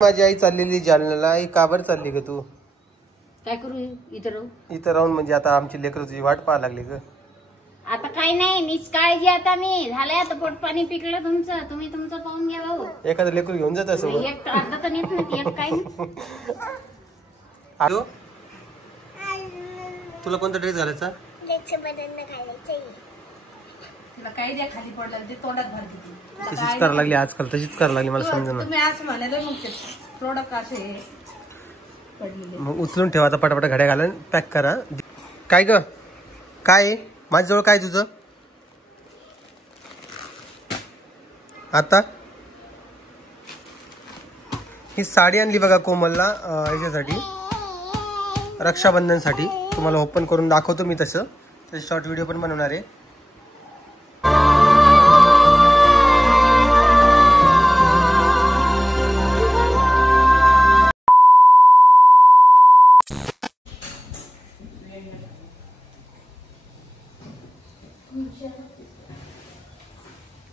माझी आई चाललेली जालन्याला. आई का बरं चालली ग तू? काय करू इथं राहून म्हणजे आता आमची लेकरं तुझी वाट पाहा लागली ग. आता काही नाही, मीच काळजी. आता मी झालंय, आता पोट पाणी पिकलं तुमचं, तुम्ही तुमचं पाहून घ्या भाऊ. एखादं लेकर घेऊन जात असं एक अर्धा तर नेत नाही, एक काय. हॅलो, तुला कोणता ड्रेस घालायचा? काही द्या खाली पडलं ते तोंडात भरते. तशीच करायला लागली आजकाल, तशीच करायला लागली. मला समजा तुम्ही असं म्हणाले मग प्रोडक्ट असे पडलेले. मग उचलून ठेवा आता, पटापट घड्या घालून पॅक करा. काय ग, काय माझ्याजवळ काय तुझं आता? ही साडी आणली बघा कोमलला याच्यासाठी, रक्षाबंधनसाठी. तुम्हाला ओपन करून दाखवतो मी, तसं शॉर्ट व्हिडिओ पण बनवणार आहे.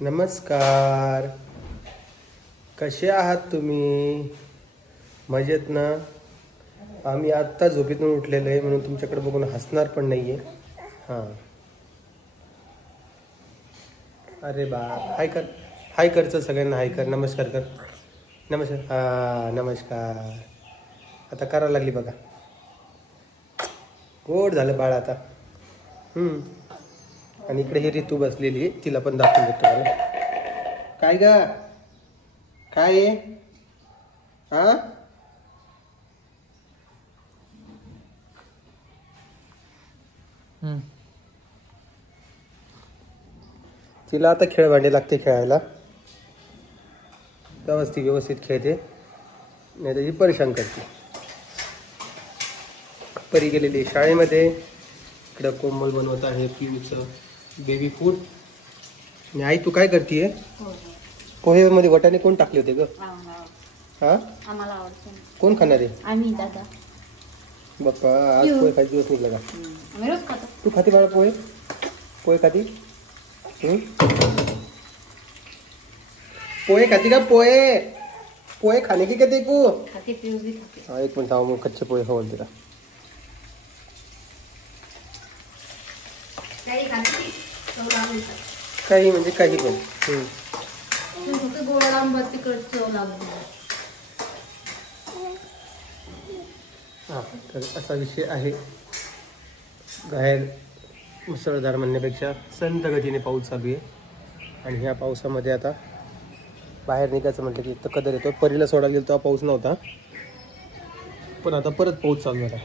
नमस्कार, कसे आहात तुम्ही? मजेत ना? आम्ही आत्ता झोपेतून उठलेलो आहे, म्हणून तुमच्याकडे बघून हसणार पण नाहीये. हां, अरे बा, हाय कर, हाय करचं सगळ्यांना, हाय कर, नमस्कार कर, नमस्कार. हां नमस्कार. आता करायला लागली बघा, गोड झालं बाळ आता. आणि इकडे ही ऋतू बसलेली, तिला पण दाखवून देतो मला. काय ग, काय आहे? हा, तिला आता खेळ भांडे लागते खेळायला, तेव्हाच ती व्यवस्थित खेळते, नाही तर ही परेशान करते. परी गेलेली शाळेमध्ये. इकडं कोमल बनवत आहे पिऊचं बेबी फूड. आणि आई तू काय करतीये? पोहे मध्ये वटाणे कोण टाकले होते ग? हा, आम्हाला आवडतं. कोण खाणार आहे? आम्ही दादा. बाप्पा, आज पोहे खायचे दिवस निघला का? आम्ही रोज खातो. तू खाते बाळा पोहे? पोहे खाती? पोहे खाती का? पोहे पोहे खाने की कहते को? खाते, पिऊ भी खाते. हाँ, एक मिनट आओ, मग कच्चे पोहे खाऊ तिला. काही म्हणजे काही पण. गोड आंबट तिखट चव लागते. हा, तर असा विषय आहे. बाहेर मुसळधार म्हणण्यापेक्षा संत गतीने पाऊस चालू आहे. आणि ह्या पावसामध्ये आता बाहेर निघायचं म्हटलं की एक तर कदर येतो. परीला सोडायला गेलो तेव्हा पाऊस नव्हता, पण आता परत पाऊस चालू झाला.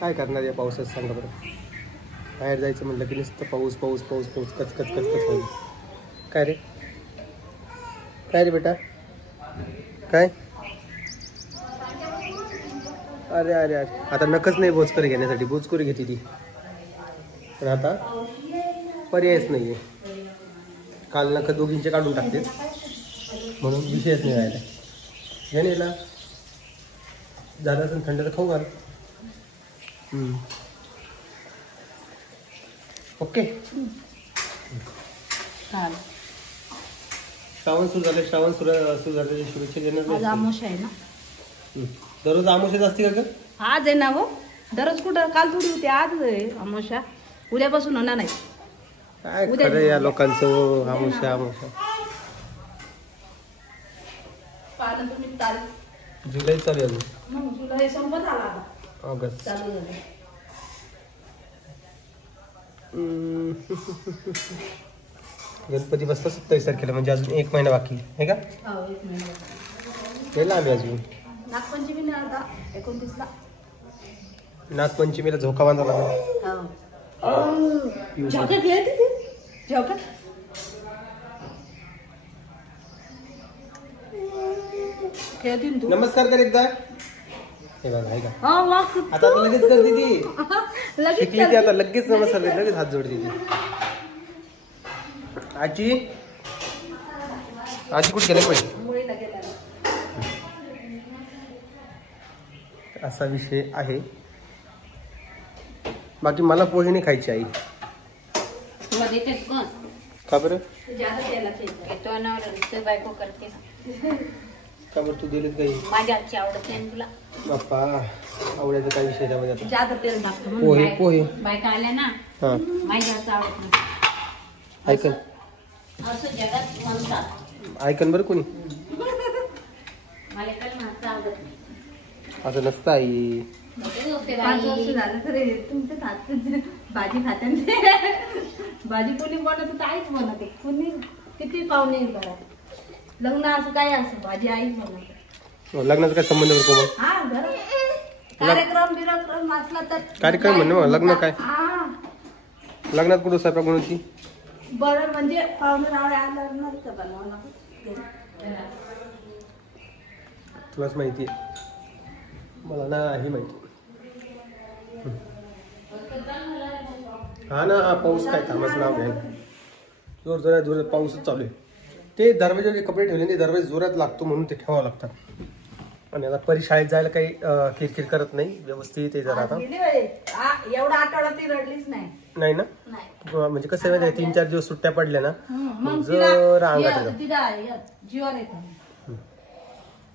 काय करणार या पावसात सांगा बरं? बाहेर जायचं म्हटलं की नुसतं पाऊस पाऊस पाऊस पाऊस, कच कच कच कच होईल. काय रे, काय रे बेटा, काय? अरे अरे अरे, आता नकच नाही बोचकरी घेण्यासाठी, बोचकरी घेते ती, पण आता पर्यायच नाही आहे. काल नख दोघींचे काढून टाकते, म्हणून विषयच नाही राहिला. घेण्याला झालं असेल थंड तर खाऊ घाल. ओके. श्रावण सुरू झाले, श्रावण सुरू झाल्याची शुभेच्छा देणार. आज आमोशा आहे ना? दररोज आमोशाच असते का ग? आज आहे ना हो, दररोज कुठं? काल थोडी होती, आज आहे आमोशा. उद्यापासून होणार नाही. काय खरं या लोकांचं, आमोशा आमोशा. जुलै चालू आहे, जुलै संपत आला, ऑगस्ट चालू झालं. गणपती बसता 27 तारखेला, म्हणजे अजून 1 महिना बाकी आहे का? गेला आम्ही अजून. नागपंचमी नाही आता 29ला. नागपंचमीला झोका बांधावा लागला. झोका खेळते ते, झोका खेळतील तू. नमस्कार कर एकदा. हे बघा, आहे का? आता आता लगेच करते ती, लगेच शिकली ती आता, लगेच नमस्कार, लगेच हात जोडते ती. आजी, आजी कुठे गेले पाहिजे? मुळीला गेला. असा विषय आहे. बाकी मला पोहे नाही खायची आई. का बरं? तो बायको करते. का बरं तू दिलीत काही? माझ्या आजची आवडत नाही तुला. बाप्पा आवडायचं काय विषय त्यामध्ये आता? जादा तेल टाकतो म्हणून. पोहे पोहे बायका आल्या ना हा माझ्या हातचं आवडत नाही. ऐकन असं जगात म्हणतात. ऐकन बरं कोणी मला पण हातचं आवडत नाही. असं नसतं आई. मोठे होते 5 वर्ष बाई. झालं तरी तुमच्या हातचं भाजी खाते ना ते. भाजी कोणी बनवते तर आईच बनवते. कोणी किती पाहुणे येईल घरात. लग्न असं काय असं भाजी आईच बनवते. लग्नाचा काय संबंध बरं कोमल? हा घरात कार्यक्रम बिरक्रम असला तर कार्यक्रम म्हणणे मग लग्न काय? हा लग्नात कुठं स्वयंपाक बनवती? बरं म्हणजे पाहुणे रावळे आल्यावर नाही का बनवणार. तुलाच माहिती आहे, मला नाही माहिती. हा ना, हा पाऊस काय थांबाच नाव घ्यायला. जोरात जोरात पाऊसच चालू आहे. ते दरवाजे जे कपडे ठेवले ते दरवाजे जोरात लागतो म्हणून ते ठेवावं लागतात. आणि आता परी शाळेत जायला काही किरकिर करत नाही, व्यवस्थित आहे जरा आता. एवढा आठवडा ती रडलीच नाही. नाही ना, नाही म्हणजे कसं आहे माहिती, 3-4 दिवस सुट्ट्या पडल्या ना मग जरा अंगात येतं. तिला जीवावर येतं.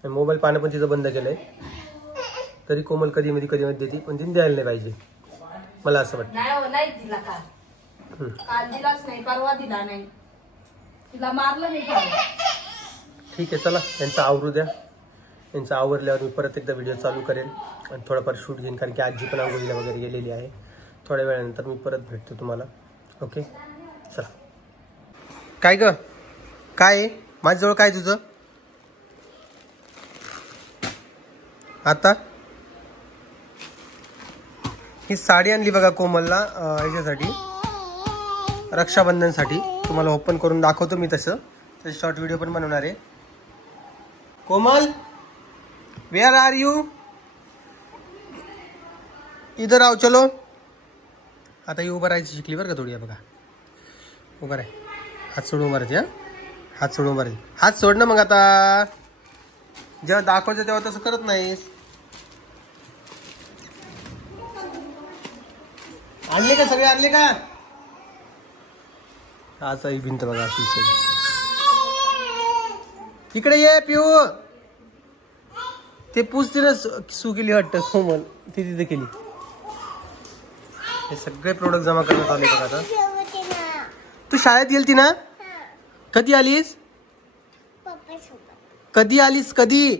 मोबाईल पाहणं पण तिचं बंद केलंय. तरी कोमल कधी मध्ये देते, पण तिने द्यायला नाही पाहिजे, मला असं वाटतं. नाही दिला काल दिलाच नाही, परवा दिला नाही, तिला मारलं नाही काल. ठीक आहे, चला यांचं आवरू द्या. यांचं आवरल्यावर मी परत एकदा व्हिडिओ चालू करेन आणि थोडंफार शूट घेईन, कारण की आजी पण आंघोळीला वगैरे गेलेली आहे. थोड्या वेळानंतर मी परत भेटतो तुम्हाला. ओके, चला. काय ग, काय आहे माझ्याजवळ? काय तुझं आता? ही साडी आणली बघा कोमलला याच्यासाठी, रक्षाबंधनसाठी. तुम्हाला ओपन करून दाखवतो मी, तसं शॉर्ट व्हिडिओ पण बनवणार आहे. कोमल, वेअर आर यू? इधर आओ, चलो. आता ही उभं राहायची शिकली बरं का थोडी. बघा उभं राह, हात सोडून उभं राहते. हा, हात सोडून उभं राहते. हात सोड ना मग. आता जेव्हा दाखवायचं तेव्हा तसं करत नाहीस. आणले का सगळे? आणले का? आता ही भिंत बघा अशी. इकडे ये पिऊ. ते पुसते ना, सू केली वाटतं कोमल, ती तिथे केली. हे सगळे प्रोडक्ट जमा करण्यात आले बघा. आता तू शाळेत गेलती ना? कधी आलीस? कधी आलीस? कधी?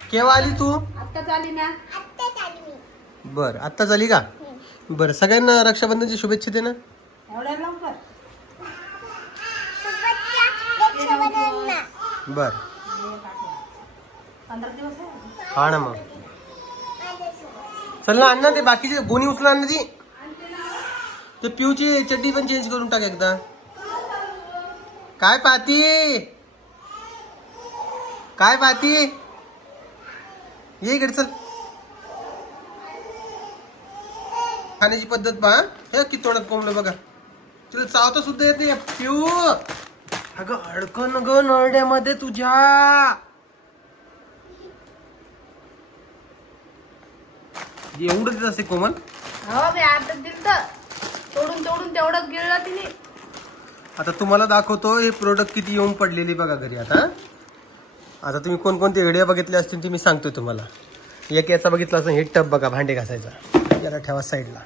केव्हा आली तू? आत्ताच आली ना. बर, आत्ता झाली का? बरं, सगळ्यांना रक्षाबंधनची शुभेच्छा दे ना. एवढ्या लवकर? बर, 15 दिवस आहे. हा ना. मग चल ना, आण ना ते बाकीचे गोणी उचलून आण ना. ती ते पिऊची चड्डी पण चेंज करून टाक एकदा. काय पाहती? काय पाहती? ये इकडे, चल. खाण्याची पद्धत पहा. हे किती तोडत कोंबलं बघा. तुला चावता सुद्धा येते पिऊ. अगं अडकन ग नरड्यामध्ये तुझ्या. एवढं देत असते कोमल? हो, मी आताच दिलं तर तोडून तेवढं गिळलं तिने. आता तुम्हाला दाखवतो हे प्रोडक्ट किती येऊन पडलेले बघा घरी. आता तुम्ही कोणकोणते व्हिडिओ बघितले असतील ते मी सांगतोय तुम्हाला. एक याचा बघितला असं, हे टब बघा भांडे घासायचा, याला ठेवा साईडला.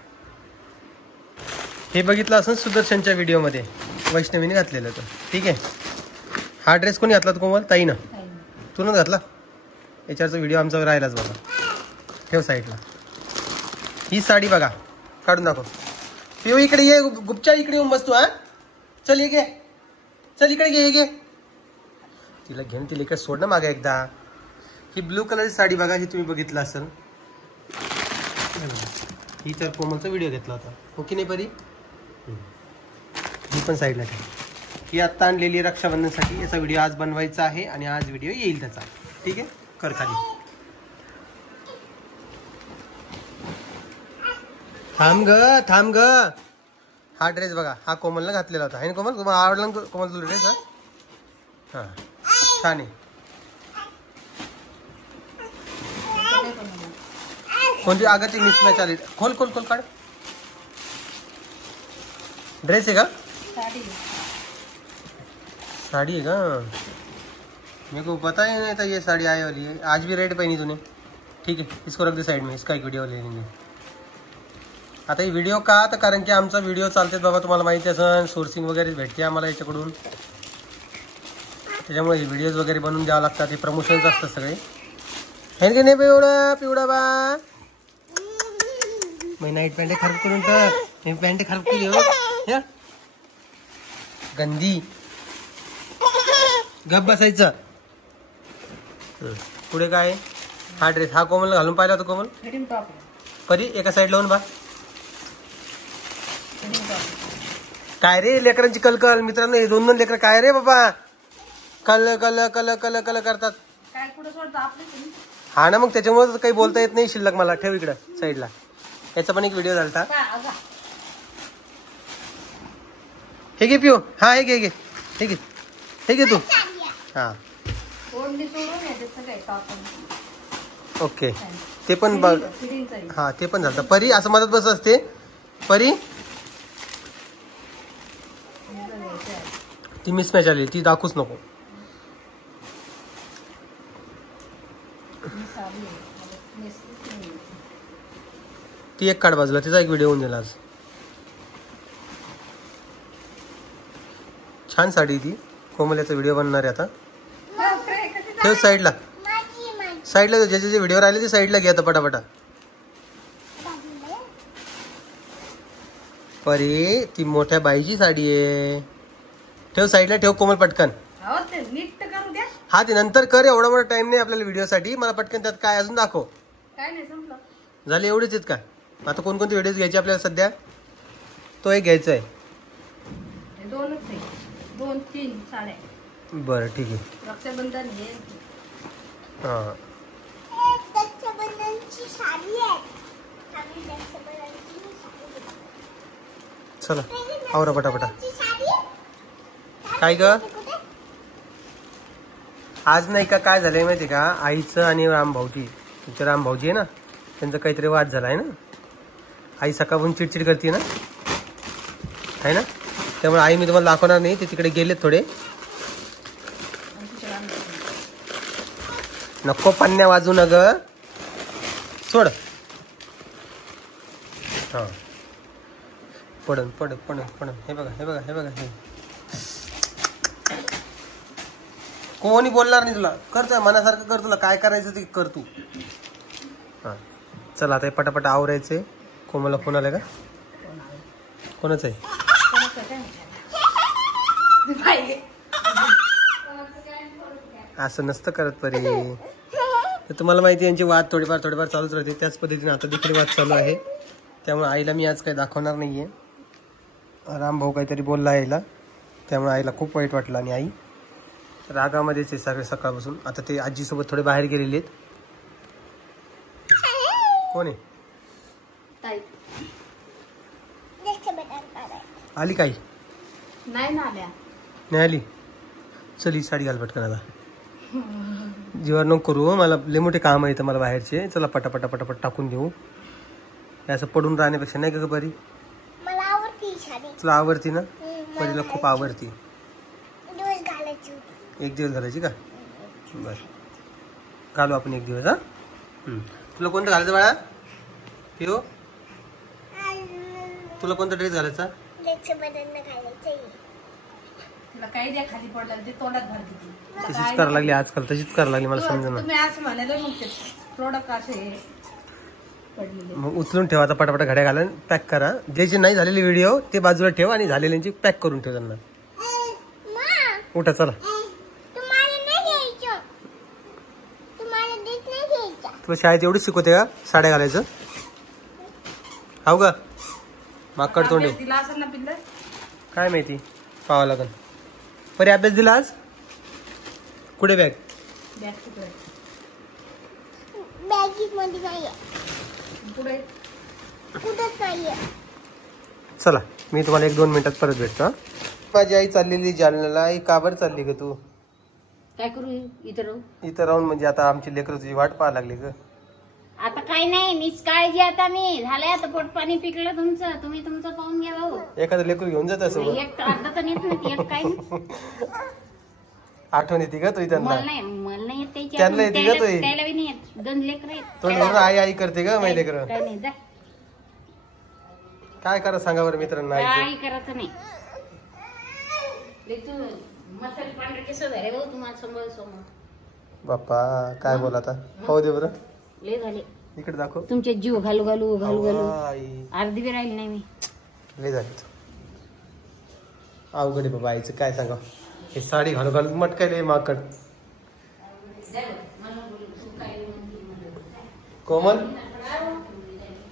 हे बघितलं असं सुदर्शनच्या व्हिडिओमध्ये, वैष्णवीने घातलेलं होतं. ठीक आहे. हा ड्रेस कोणी घातला कोमल? ताईनं. तू न घातला? याच्यावरचा व्हिडिओ आमचा राहिलाच बघा, ठेव साईडला. ही साडी बघा, काढून दाखव. पिऊ इकडे ये, गुपचा इकडे येऊन बसतो. हा, चल ये घे, चल इकडे घे, हे घे. तिला घेऊन तिला इकडे सोड ना मागे एकदा. ही ब्लू कलरची साडी बघा, ही तुम्ही बघितलं असेल. ही तर कोमलचा व्हिडिओ घेतला होता, हो की नाही परी? ही पण साईडला ठेव. ही आत्ता आणलेली रक्षाबंधनसाठी. याचा व्हिडिओ आज बनवायचा आहे आणि आज व्हिडिओ येईल त्याचा. ठीक आहे, कर खाली. थांब ग. हा ड्रेस बघा, हा कोमलला घातलेला होता. आहे ना कोमल? तुम्हाला आवडला ना कोमल तुला ड्रेस? हा, छान आहे. कोणती? अगं ती मिसमॅच आली. खोल काढ. ड्रेस आहे का? साड़ी है का? मेरे को पता ही नहीं था ये साड़ी आए वाली है। आज भी रेड पहनी तूने। ठीक है, इसको रख दे साइड में, इसका एक व्हिडिओ ले लेंगे आता। ही व्हिडिओ का तर कारण की आमचा व्हिडिओ चालते बाबा, तुम्हाला माहिती असेल सोर्सिंग वगैरे भेटते आम्हाला याच्याकडून, त्याच्यामुळे व्हिडिओज वगैरे बनवून द्यावं लागतात, हे प्रमोशन्स असतात सगळे. हे की नाही पिवळा पिवळा बा, मी नाईट पॅन्ट खराब करून तर मी पॅन्ट खराब केली हो गंदी. गप बसायचं. पुढे काय हा ड्रेस, हा कोमल घालून पाहिला होता कोमल परी एका साईड लावून बा. काय रे लेकरांची कलकल मित्रांनो, हे 2 लेकर काय रे बाबा कल कल कल कल कल करतात. काय कुठं सोडतं आपले. हा ना, मग त्याच्यामुळे काही बोलता येत नाही शिल्लक मला. ठेव इकडं साईडला, याचा पण एक व्हिडिओ झालता. हे घे पिओ, हा हे घे हे घे हे घे हे घे तू. हा ओके, ते पण बघ. हा ते पण झालं. परी असं मदत बस असते. परी ती मिसमॅच आली, ती दाखवूच नको. ती एक काढ बाजूला, तिचा एक व्हिडिओ होऊन गेला आज. छान साडी ती कोमल्याचा व्हिडिओ बनणार आहे आता. ठेव साईडला, साईडला ज्याचे जे व्हिडिओ राहिले ते साईडला घे आता पटापटा. परी ती मोठ्या बाईची साडी आहे. ठेव साईडला, ठेव कोमल पटकन. हा ते नंतर कर, एवढा मोठा टाइम नाही आपल्याला व्हिडिओसाठी. मला पटकन त्यात काय अजून दाखव. काय नाही संपलं झाले एवढेच आहेत का? आता कोणकोणते व्हिडिओ घ्यायचे आपल्याला सध्या? तो एक घ्यायचा आहे. 2-3 साड्या. बरं ठीक आहे. रक्षाबंधन हे हां चला आवरा पटापटा. काय ग आज नाही का काय झालंय माहिती का, आईचं आणि रामभाऊजी, तुमचे रामभाऊजी आहे ना, त्यांचा काहीतरी वाद झाला आहे ना. आई सकाळपासून चिडचिड करते ना, आहे ना, त्यामुळे आई मी तुम्हाला दाखवणार नाही. ते तिकडे गेलेत थोडे. नको पन्न्या वाजू न ग, सोड. हा पडन पड पड पड. हे बघा हे बघा हे बघा हे. कोणी बोलणार नाही तुला. कर मनासारखं कर, तुला काय करायचं ते कर तू. हा चला आता पटापट आवरायचे. कोमलला फोन आला का? कोणाच आहे? असं नसतं करत परी. तर तुम्हाला माहिती यांची वाद थोडेफार चालूच राहते. त्याच पद्धतीने आता देखील वाद चालू आहे. त्यामुळे आईला मी आज काही दाखवणार नाहीये. रामभाऊ काहीतरी बोलला आईला, त्यामुळे आईला खूप वाईट वाटलं. आणि आई रागामध्येच आहे सगळे सकाळपासून. आता ते आजीसोबत थोडे बाहेर गेलेले आहेत. कोण आहे? आली काही नाही ना आल्या. नाही आली. चल ही साडी घाल पटकन आता. जीवार नको करू, मला लय मोठे काम आहे मला बाहेरचे. चला पटापट पटापट टाकून देऊ. असं पडून राहण्यापेक्षा नाही का बरी. मला आवडती साडी. तुला आवडती ना? परीला खूप आवडती. दिवस घालायची होती. एक दिवस घालायची का? बर घालू आपण एक दिवस. हा तुला कोणतं घालायचं बाळा? हो तुला कोणता ड्रेस घालायचा? तुला काही द्या खाली पडलं ते तोंडात भरते. तशीच करायला लागली आजकाल, तशीच करायला लागली. मला समजा ना. तुम्ही असं म्हणाले मग ते प्रोडक्ट असे पडलेले. मग उचलून ठेवा आता पटापट. घड्या घालून पॅक करा. जे जे नाही झालेले व्हिडिओ ते बाजूला ठेवा आणि झालेल्यांची पॅक करून ठेव त्यांना. उठा चला. तुला शाळेत एवढीच शिकवते का साड्या घालायचं? हाव का माकड तोंडे? तिला असं ना पिल्लं काय माहिती, पाहावं लागल. परी अभ्यास दिला आज? कुठे बॅग? बॅग कुठे? बॅगीत मध्ये नाहीये. पुढे कुठंच नाहीये. चला मी तुम्हाला 1-2 मिनिटात परत भेटतो. हा माझी आई चाललेली जालन्याला. आई का बरं चालली ग तू? काय करू इथं राहू? इथं राहून म्हणजे आता आमची लेकरं तुझी वाट पाहा लागली ग. आता काही नाही, मीच काळजी. आता मी झालंय, आता पोट पाणी पिकलं तुमचं. तुम्ही तुमचं पाहून घ्या भाऊ. एखादं लेकरू घेऊन जात असं. एक अर्धा तर नेत नाही, एक काही नाही. आठवण येते का तुझी त्यांना? मला नाही येत त्याची त्यांना आठवण. येते का तुझी? त्याला बी नाही येत. गंज लेकर आहेत. तो म्हणून आई आई करते का माहिती कर? काय नाही जा. काय करा सांगा बरं मित्रांना आईचं? काही करायचं नाही. तू मसाले पांढरे केस झाले भाऊ तुम्हाला समोर बाप्पा काय बोला आता? पाहू दे बरं, लय झाले इकडे दाखव. तुमचे जीव घालू घालू घालू घालू आई अर्धी बी राहिली नाही मी. लय झाले अवघड आहे बाबा आईचं, काय सांगा. हे साडी घालू घालून मटकायले माकड. कोमल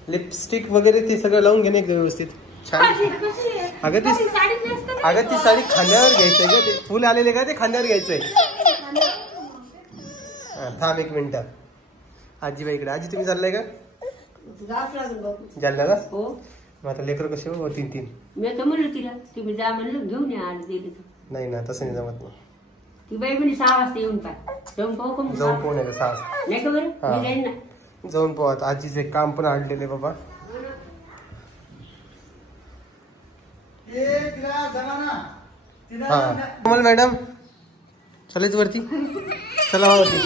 लिपस्टिक वगैरे ते सगळं लावून घेणे व्यवस्थित छान. अगं ती साडी खांद्यावर घ्यायचंय का? ते फुल आलेले का ते खांद्यावर घ्यायचंय? थांब एक मिनिट. आजीबाई इकडे. आजी तुम्ही चाललाय का जालन्याला? हो मग आता लेकर कसे हो? 3-3. मी तर म्हणलं तिला तुम्ही जा म्हणलं घेऊन या आज दिली तर नाही ना तसं नाही जमत. नाही ती बाई म्हणजे 6 वाजता येऊन पाय जाऊन पाहू का मग? जाऊन पोहून आहे 6 वाजता. नाही का बरं हा. मी जाईन ना. जाऊन पोहा. आजीचे काम पण आणलेले बाबा. हा कोमल मॅडम चलाच वरती. चला वरती.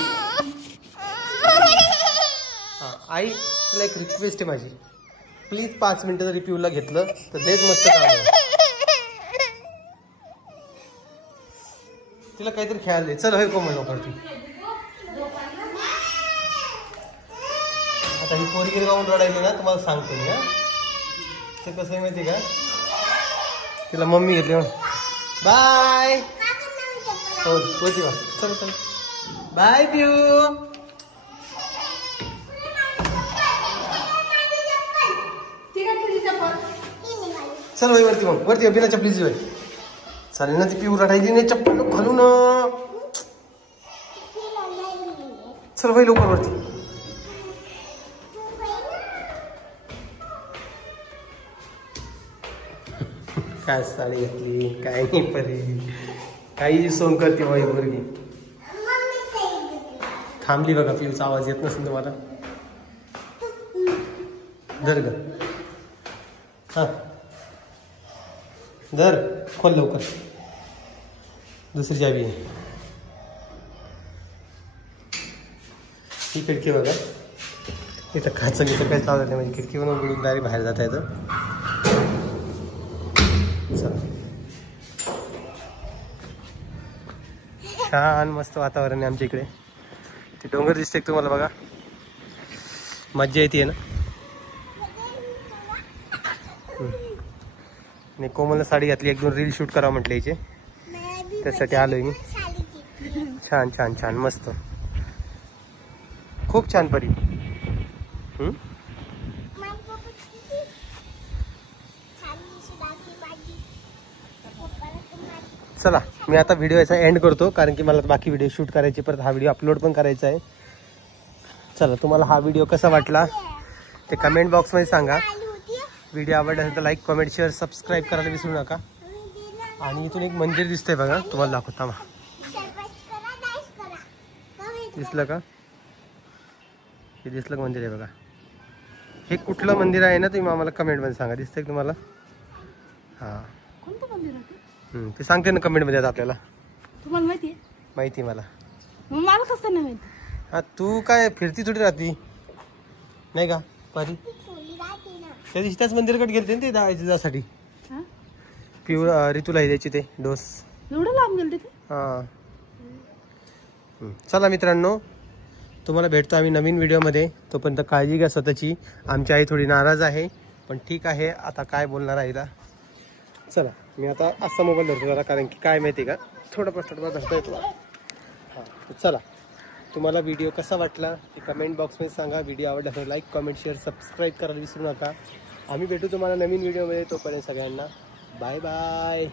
हा आई तुला एक रिक्वेस्ट आहे माझी, प्लीज 5 मिनिटं जरी पिऊला घेतलं तर तेच मस्त काम आहे. तिला काहीतरी खेळायला दे. चल होय कोमल वरती. आता ही पोरगी गाऊन रडायली ना तुम्हाला सांगतो मी. ते कसं आहे माहिती का, तिला मम्मी घेतली म्हणून. बाय हो वरती वा. चल चल बाय पिऊ. चल वय वरती. मग वरती बिना चपलीची वय चालेल ना. ती पिऊ रडायली नाही चप्पल घालून. चल वय लवकर वरती. काय साडी घेतली काय नाही परी. काही सोंग करते बाई मुलगी. थांबली बघा. पिऊचा आवाज येत नसेल तुम्हाला. धर ग. हा धर. खोल लवकर. दुसरी चावी आहे. ही खिडकी बघा. इथं खायचं इथं काहीच लावलं नाही म्हणजे खिडकीवरून उघडून डायरेक्ट बाहेर जाता येतं. छान मस्त वातावरण आहे आमच्या इकडे. ते डोंगर दिसते तुम्हाला बघा. मज्जा येते ना. आणि कोमलने साडी घातली. 1-2 रील शूट करा म्हटलं याचे. त्यासाठी आलोय मी. छान छान छान मस्त. खूप छान परी. चला मी आता व्हिडिओ याचा एंड करतो कारण की मला बाकी व्हिडिओ शूट करायचे, परत हा व्हिडिओ अपलोड पण करायचा आहे. चला तुम्हाला हा व्हिडिओ कसा वाटला ते कमेंट बॉक्समध्ये सांगा. व्हिडिओ आवडला असेल तर लाईक कमेंट शेअर सबस्क्राईब करायला विसरू नका. आणि इथून एक मंदिर दिसतंय बघा. तुम्हाला दाखवता मग. दिसलं का? हे दिसलं का मंदिर आहे बघा. हे कुठलं मंदिर आहे ना तुम्ही आम्हाला कमेंटमध्ये सांगा. दिसतंय तुम्हाला? हां कोणतं मंदिर आहे ते सांगते ना कमेंटमध्ये आता आपल्याला. तुम्हाला माहिती आहे? माहिती मला. मग मला कसं नाही माहिती? हा तू काय फिरती थोडी राहती नाही का पारी? त्या दिवशी त्याच मंदिराकडे गेलते ना ते जायसाठी. पिऊ ऋतूला द्यायची ते डोस. एवढं लांब गेल तिथे? हां चला मित्रांनो तुम्हाला भेटतो आम्ही नवीन व्हिडिओमध्ये. तोपर्यंत काळजी घ्या स्वतःची. आमची आई थोडी नाराज आहे पण ठीक आहे. आता काय बोलणार आईला. चला मी आता असा मोबाईल धरतो जरा कारण की काय माहिती का थोडंफार धरता येतो. हां चला तुम्हाला व्हिडिओ कसा वाटला ते कमेंट बॉक्समध्ये सांगा. व्हिडिओ आवडला तर लाईक कमेंट शेअर सबस्क्राईब करायला विसरू नका. आम्ही भेटू तुम्हाला नवीन व्हिडिओमध्ये. तोपर्यंत सगळ्यांना बाय बाय.